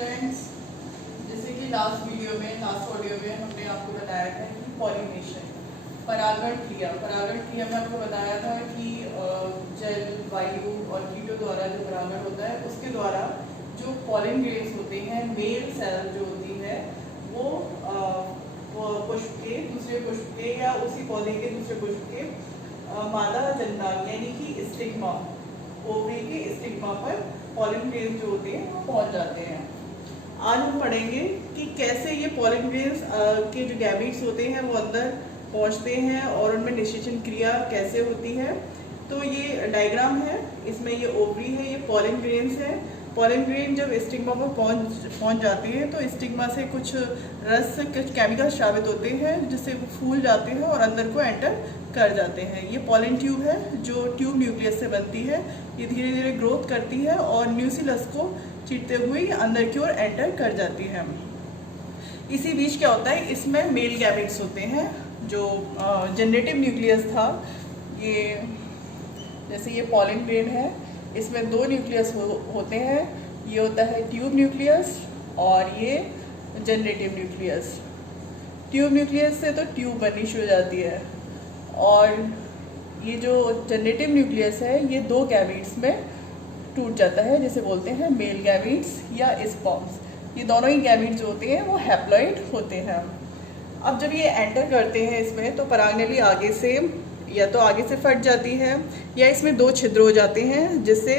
Students, जैसे कि last audio में हमने आपको बताया था कि पॉलिनेशन परागण क्रिया में आपको बताया था कि जल, वायु और कीटों द्वारा जो परागण होता है उसके द्वारा जो पॉलिन ग्रेन्स होते हैं, मेल सेल जो होती है वो पुष्प के दूसरे पुष्प के या उसी पौधे के दूसरे पुष्प के मादा जननांग यानी कि स्टिग्मा, ओवरी के स्टिग्मा पर पॉलिन ग्रेन्स जो होते हैं वो पहुंच जाते हैं। आज हम पढ़ेंगे कि कैसे ये पॉलिन ग्रेन्स के जो गैमीट्स होते हैं वो अंदर पहुंचते हैं और उनमें निषेचन क्रिया कैसे होती है। तो ये डायग्राम है, इसमें ये ओवरी है, ये पॉलिन ग्रेन्स है। पॉलिन ग्रेन जब स्टिग्मा पर पहुंच जाते हैं तो स्टिग्मा से कुछ रस, कुछ केमिकल स्रावित होते हैं जिससे वो फूल जाते हैं और अंदर को एंटर कर जाते हैं। ये पॉलिन ट्यूब है जो ट्यूब न्यूक्लियस से बनती है। ये धीरे धीरे ग्रोथ करती है और न्यूक्लियस को चीरते हुए अंदर की ओर एंटर कर जाती है। इसी बीच क्या होता है, इसमें मेल गैमेट्स होते हैं। जो जनरेटिव न्यूक्लियस था, ये जैसे ये पॉलिन ग्रेन है, इसमें दो न्यूक्लियस होते हैं। ये होता है ट्यूब न्यूक्लियस और ये जनरेटिव न्यूक्लियस। ट्यूब न्यूक्लियस से तो ट्यूब बननी शुरू हो जाती है और ये जो जनरेटिव न्यूक्लियस है ये दो गैमेट्स में टूट जाता है, जिसे बोलते हैं मेल गैमेट्स या स्पर्म्स। ये दोनों ही गैमेट्स जो होते हैं वो हैप्लॉइड होते हैं। अब जब ये एंटर करते हैं इसमें तो परागनली आगे से या तो आगे से फट जाती है या इसमें दो छिद्र हो जाते हैं, जिससे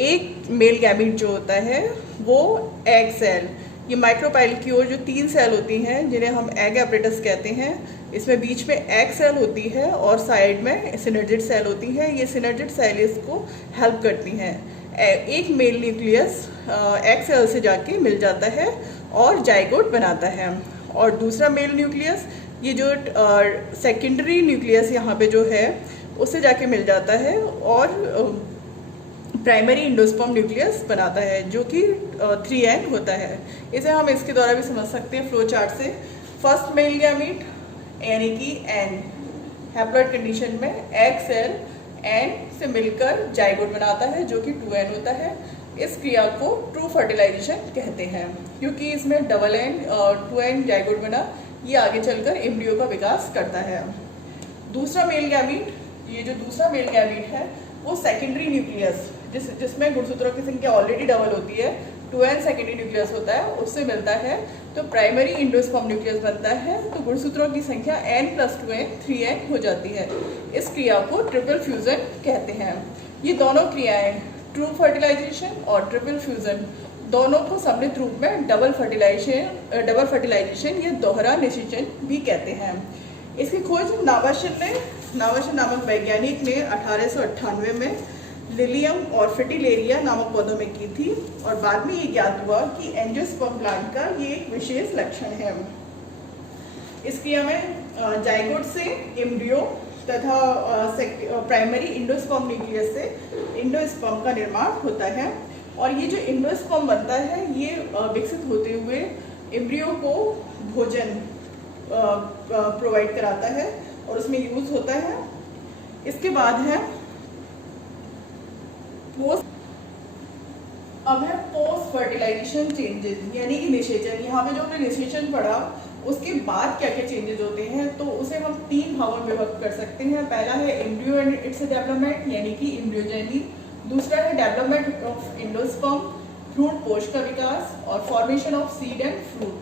एक मेल गैमेट जो होता है वो एग सेल, ये माइक्रोपाइल की ओर जो 3 सेल होती हैं जिन्हें हम एग एपरेटस कहते हैं, इसमें बीच में एग सेल होती है और साइड में सिनर्जिड सेल होती है। ये सिनर्जिड सेल इसको हेल्प करती हैं। एक मेल न्यूक्लियस एग सेल से जाके मिल जाता है और जाइगोट बनाता है और दूसरा मेल न्यूक्लियस, ये जो सेकेंडरी न्यूक्लियस यहाँ पे जो है उससे जाके मिल जाता है और प्राइमरी इंडोस्पर्म न्यूक्लियस बनाता है जो कि 3N होता है। इसे हम इसके द्वारा भी समझ सकते हैं फ्लो चार्ट से। फर्स्ट मेल गैमीट यानी कि N हैप्लॉइड कंडीशन में एग सेल N से मिलकर जाइगोट बनाता है जो कि 2N होता है। इस क्रिया को ट्रू फर्टिलाइजेशन कहते हैं क्योंकि इसमें डबल N और 2N जाइगोट बना, ये आगे चलकर एम्ब्रियो का विकास करता है। दूसरा मेल गैमीट, ये जो दूसरा मेल गैमीट है वो सेकेंडरी न्यूक्लियस जिसमें गुणसूत्रों की संख्या ऑलरेडी डबल होती है, 2N सेकेंडरी न्यूक्लियस होता है, उससे मिलता है तो प्राइमरी इंडोस्पर्म न्यूक्लियस बनता है। तो गुणसूत्रों की संख्या N + 2N 3N हो जाती है। इस क्रिया को ट्रिपल फ्यूजन कहते हैं। ये दोनों क्रियाएं, ट्रू फर्टिलाइजेशन और ट्रिपल फ्यूजन, दोनों को सम्मिलित रूप में डबल फर्टिलाइजेशन या दोहरा निषेचन भी कहते हैं। इसकी खोज नावाशन नामक वैज्ञानिक ने 1898 में लिलियम और फ्रिटिलेरिया नामक पौधों में की थी और बाद में ये ज्ञात हुआ कि एंजियोस्पर्म प्लांट का ये एक विशेष लक्षण है। इस क्रिया में जाइगोट से एम्ब्रियो तथा प्राइमरी इंडोस्पर्म न्यूक्लियस से इंडोस्पर्म का निर्माण होता है और ये जो इंडोस्पर्म बनता है ये विकसित होते हुए एम्ब्रियो को भोजन प्रोवाइड कराता है और उसमें यूज होता है। इसके बाद है पोस्ट फर्टिलाइजेशन चेंजेस यानी कि निषेचन। यहाँ पे जो हमने निषेचन पढ़ा उसके बाद क्या क्या चेंजेस होते हैं तो उसे हम 3 भागों में विभक्त कर सकते हैं। पहला है एम्ब्रियो एंड इट्स डेवलपमेंट यानी कि एम्ब्रियोजेनी। दूसरा है डेवलपमेंट ऑफ इंडोस्पर्म, भ्रूण कोश का विकास और formation of seed and fruit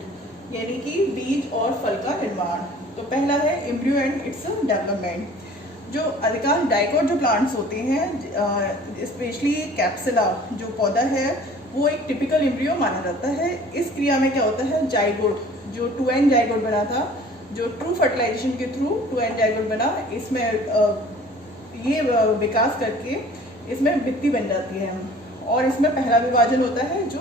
यानी कि बीज और फल का निर्माण। तो पहला है एम्ब्रियो एंड इट्स डेवलपमेंट। जो अधिकांश डाइकोट जो प्लांट्स होते हैं, स्पेशली कैप्सुला जो पौधा है वो एक टिपिकल एम्ब्रियो माना जाता है। इस क्रिया में क्या होता है, जाइगोट जो 2N जाइगोट बना था, जो ट्रू फर्टिलाइजेशन के थ्रू 2N जाइगोट बना, इसमें ये विकास करके इसमें भित्ति बन जाती है और इसमें पहला विभाजन होता है जो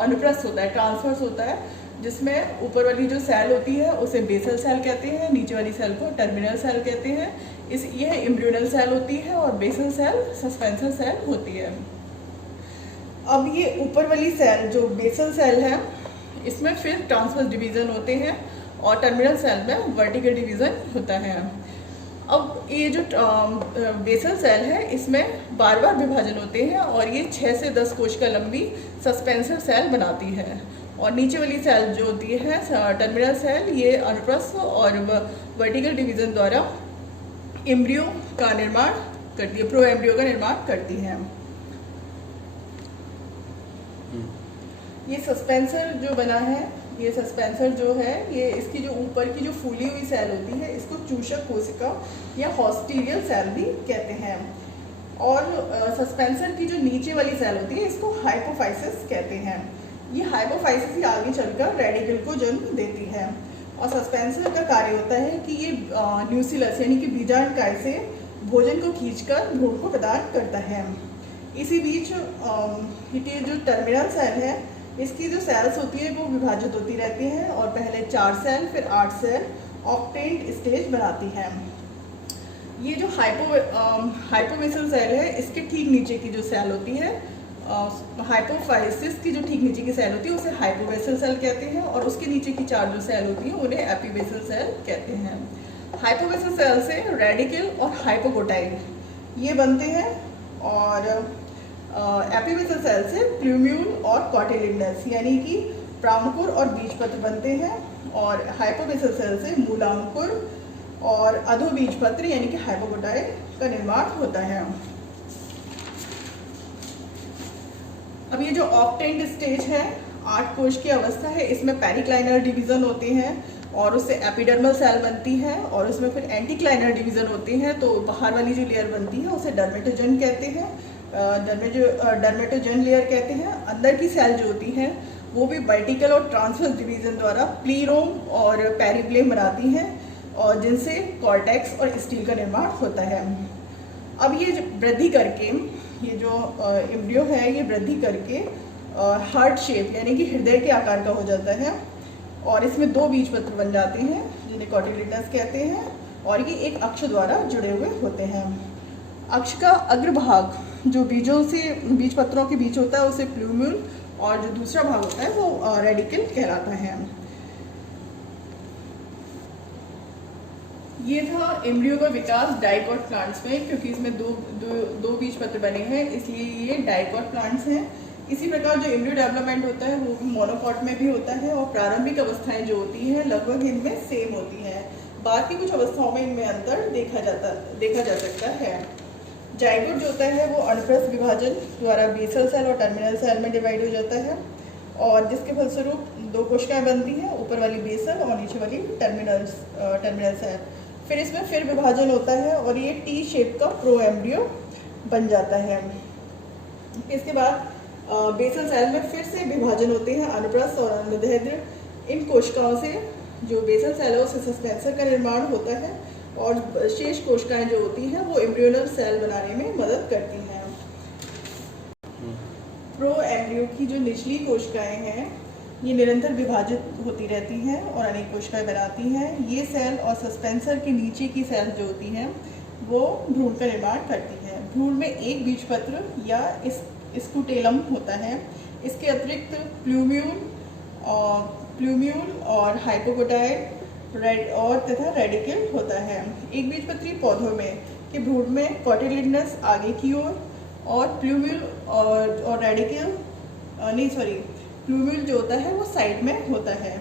अनुप्रस्थ होता है, ट्रांसवर्स होता है, जिसमें ऊपर वाली जो सेल होती है उसे बेसल सेल कहते हैं, नीचे वाली सेल को टर्मिनल सेल कहते हैं। यह एम्ब्रियोनल सेल होती है और बेसल सेल सस्पेंसर सेल होती है। अब ये ऊपर वाली सेल जो बेसल सेल है इसमें फिर ट्रांसवर्स डिवीजन होते हैं और टर्मिनल सेल में वर्टिकल डिवीजन होता है। अब ये जो बेसल सेल है इसमें बार बार विभाजन होते हैं और ये 6 से 10 कोशिका लंबी सस्पेंसर सेल बनाती है। और नीचे वाली सेल जो होती है टर्मिनल सेल, ये अनुप्रस्थ और वर्टिकल डिवीजन द्वारा एम्ब्रियो का निर्माण करती है, प्रो एम्ब्रियो का निर्माण करती है। ये सस्पेंसर जो बना है, ये सस्पेंसर जो है ये इसकी जो ऊपर की जो फूली हुई सेल होती है इसको चूषक कोशिका या हॉस्टीरियल सेल भी कहते हैं। और सस्पेंसर की जो नीचे वाली सेल होती है इसको हाइपोफाइसिस कहते हैं। ये हाइपोफाइसिस ही आगे चलकर रेडिकल को जन्म देती है। और सस्पेंसर का कार्य होता है कि ये न्यूसिलस यानी कि बीजांडकाय से भोजन को खींचकर भ्रूण को प्रदान करता है। इसी बीच ये जो टर्मिनल सेल है इसकी जो सेल्स होती है वो विभाजित होती रहती हैं और पहले 4 सेल फिर 8 सेल ऑक्टेंट स्टेज बनाती है। ये जो हाइपोवेसल सेल है इसके ठीक नीचे की जो सेल होती है, हाइपोफाइसिस की जो ठीक नीचे की सेल होती है उसे हाइपोवेसल सेल कहते हैं और उसके नीचे की 4 जो सेल होती हैं उन्हें एपीवेसल सेल कहते हैं। हाइपोवेसल सेल से रेडिकल और हाइपोगोटाइड ये बनते हैं और एपीवेसल सेल से प्लूम्यूल और कॉटिलिडनस यानी कि प्रांकुर और बीजपत्र बनते हैं और हाइपोवेसल सेल से मूलांकुर और अधोबीजपत्र यानी कि हाइपोगोटाइड का निर्माण होता है। अब ये जो ऑक्टेंट स्टेज है 8 कोश की अवस्था है, इसमें पेरिक्लाइनर डिवीजन होते हैं और उससे एपिडर्मल सेल बनती है और उसमें फिर एंटीक्लाइनर डिवीजन होते हैं। तो बाहर वाली जो लेयर बनती है उसे डर्मेटोजन कहते हैं, डर्मेटोजन लेयर कहते हैं। अंदर की सेल जो होती हैं वो भी वर्टिकल और ट्रांसवर्स डिवीजन द्वारा प्लीरोम और पेरिप्लेम बनाती हैं और जिनसे कॉर्टेक्स और स्टील का निर्माण होता है। अब ये वृद्धि करके ये जो एम्ब्रियो है ये वृद्धि करके हार्ट शेप यानी कि हृदय के आकार का हो जाता है और इसमें 2 बीजपत्र बन जाते हैं जिन्हें कॉटिलिडनस कहते हैं और ये एक अक्ष द्वारा जुड़े हुए होते हैं। अक्ष का अग्रभाग जो बीजों से बीजपत्रों के बीच होता है उसे प्लूम्यूल और जो दूसरा भाग होता है वो रेडिकल कहलाता है। ये था एम्ब्रियो का विकास डाइकॉट प्लांट्स में, क्योंकि इसमें दो बीजपत्र बने हैं इसलिए ये डाइकॉट प्लांट्स हैं। इसी प्रकार जो एम्ब्रियो डेवलपमेंट होता है वो मोनोकॉट में भी होता है और प्रारंभिक अवस्थाएं जो होती हैं लगभग इनमें सेम होती हैं। बाद की कुछ अवस्थाओं में इनमें अंतर देखा जा सकता है। जाइगोट जो होता है वो अनुप्रस्थ विभाजन द्वारा बेसल सेल और टर्मिनल सेल में डिवाइड हो जाता है और जिसके फलस्वरूप 2 कोशिकाएं बनती हैं, ऊपर वाली बेसल और नीचे वाली टर्मिनल सेल। फिर इसमें फिर विभाजन होता है और ये टी शेप का प्रो एम्ब्रियो बन जाता है। इसके बाद बेसल सेल में फिर से विभाजन होते हैं अनुप्रस्थ और अनुदैर्ध्य। इन कोशिकाओं से जो बेसल सेल है उससे सस्पेंसर का निर्माण होता है और शेष कोशिकाएं जो होती हैं वो एम्ब्रियोनल सेल बनाने में मदद करती हैं। प्रो एम्ब्रियो की जो निचली कोशिकाएं हैं ये निरंतर विभाजित होती रहती हैं और अनेक कोशिकाएं बनाती हैं। ये सेल और सस्पेंसर के नीचे की सेल जो होती हैं वो भ्रूण का निर्माण करती है। भ्रूण में एक बीजपत्र या स्कूटेलम होता है। इसके अतिरिक्त प्लूम्यूल और हाइपोगोटाइड और तथा रेडिकल होता है। एक बीजपत्री पौधों में के भ्रूण में कॉटिलिडनस आगे की ओर और प्लूम्यूल और रेडिकल प्लूम्यूल जो होता है वो साइड में होता है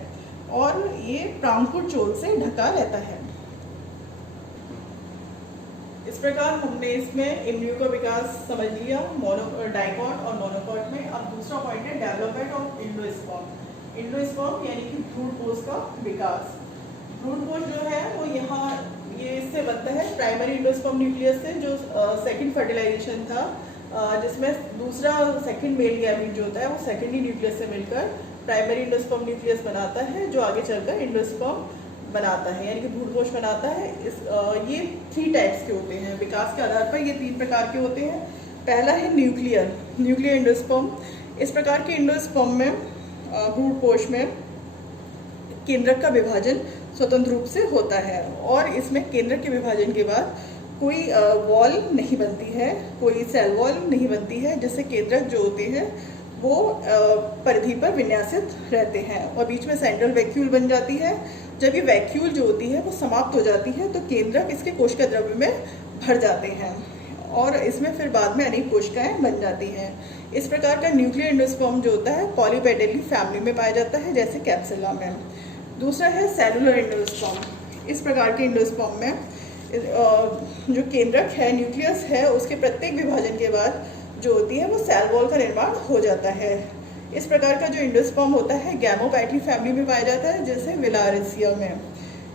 और ये प्रांकुर चोल से ढका रहता है। इस प्रकार हमने इसमें एम्ब्रियो का विकास समझ लिया डाइकॉट और मोनोकॉट में। अब दूसरा पॉइंट है डेवलपमेंट ऑफ एंडोस्पर्म। एंडोस्पर्म यानी कि भ्रूणपोष का विकास। भ्रूणपोष जो है वो यहाँ ये इससे बनता है प्राइमरी एंडोस्पर्म न्यूक्लियस से, जो सेकंड फर्टिलाइजेशन था जिसमें दूसरा सेकंड मेल गैमीट जो होता है वो सेकेंडरी न्यूक्लियस से मिलकर प्राइमरी एंडोस्पर्म न्यूक्लियस बनाता है जो आगे चलकर एंडोस्पर्म बनाता है यानी कि भ्रूणपोष बनाता है। ये 3 टाइप्स के होते हैं। विकास के आधार पर ये 3 प्रकार के होते हैं। पहला है न्यूक्लियर एंडोस्पर्म। इस प्रकार के एंडोस्पर्म में भ्रूणपोष में केंद्रक का विभाजन स्वतंत्र रूप से होता है और इसमें केंद्रक के विभाजन के बाद कोई वॉल नहीं बनती है, कोई सेल वॉल नहीं बनती है, जिससे केंद्रक जो होते हैं वो परिधि पर विन्यासित रहते हैं और बीच में सेंट्रल वैक्यूल बन जाती है। जब ये वैक्यूल जो होती है वो समाप्त हो जाती है तो केंद्रक इसके कोशिका द्रव्य में भर जाते हैं और इसमें फिर बाद में अनेक कोशिकाएं बन जाती हैं। इस प्रकार का न्यूक्लियर एंडोस्पर्म जो होता है पॉलीपेटली फैमिली में पाया जाता है, जैसे कैप्सुला में। दूसरा है सेलुलर एंडोस्पर्म। इस प्रकार के एंडोस्पर्म में जो केंद्रक है, न्यूक्लियस है, उसके प्रत्येक विभाजन के बाद जो होती है वो सेल वॉल का निर्माण हो जाता है। इस प्रकार का जो एंडोस्पर्म होता है गैमोपैटली फैमिली में पाया जाता है, जैसे विलारिसिया में।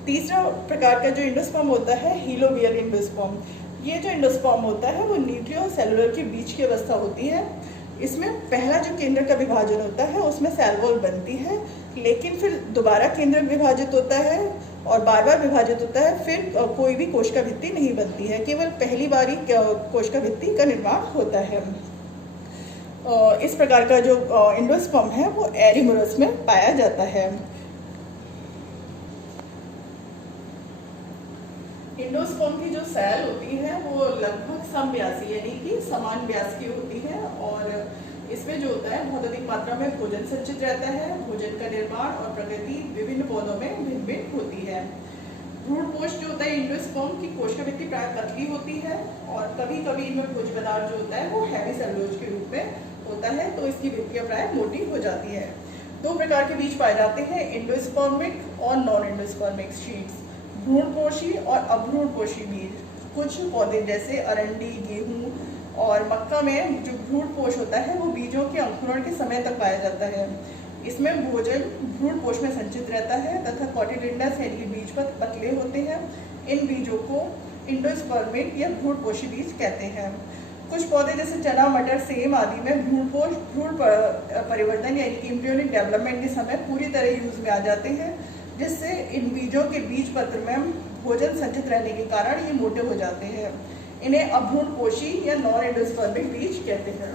तीसरा प्रकार का जो एंडोस्पर्म होता है हीलोबियल एंडोस्पर्म। ये जो एंडोस्पर्म होता है वो न्यूक्लियो और सेलुलर के बीच की अवस्था होती है। इसमें पहला जो केंद्रक का विभाजन होता है उसमें सेल वॉल बनती है, लेकिन फिर दोबारा केंद्रक विभाजित होता है और बार बार विभाजित होता है, फिर कोई भी कोशिका भित्ति नहीं बनती है, केवल पहली बार ही कोशिका भित्ति का निर्माण होता है। इस प्रकार का जो एंडोस्पर्म है वो एरिमोरस में पाया जाता है। एंडोस्पर्म की जो सेल होती है वो लगभग समव्यासी यानी कि समान व्यास की होती है और इसमें जो होता है बहुत अधिक मात्रा में भोजन संचित रहता है। भोजन का निर्माण और प्रगति विभिन्न पौधों में भिन्न भिन्न होती है। भ्रूणपोष जो होता है एंडोस्पर्म की कोशिका भित्ति प्राय पतली होती है और कभी कभी इनमें भोज्य पदार्थ जो होता है वो हैवी सेलुलोज के रूप में होता है, तो इसकी भित्तियां प्राय मोटी हो जाती है। दो प्रकार के बीज पाए जाते हैं, एंडोस्पर्मिक और नॉन एंडोस्पर्मिक शीट्स। भ्रूणपोषी और अभ्रूणपोषी बीज। कुछ पौधे जैसे अरंडी, गेहूं और मक्का में जो भ्रूणपोष होता है वो बीजों के अंकुरण के समय तक पाया जाता है। इसमें भोजन भ्रूणपोष में संचित रहता है तथा कॉटिलिडनस यानी कि बीज पतले होते हैं। इन बीजों को एंडोस्पर्मिक या भ्रूणपोषी बीज कहते हैं। कुछ पौधे जैसे चना, मटर, सेम आदि में भ्रूण परिवर्तन यानी कि एम्ब्रियोनिक डेवलपमेंट के समय पूरी तरह यूज में आ जाते हैं, जिससे इन बीजों के बीज पत्र में भोजन संचित रहने के कारण ये मोटे हो जाते हैं। इन्हें अभ्रूणपोषी या नॉन एंडोस्पर्मिक बीज कहते हैं।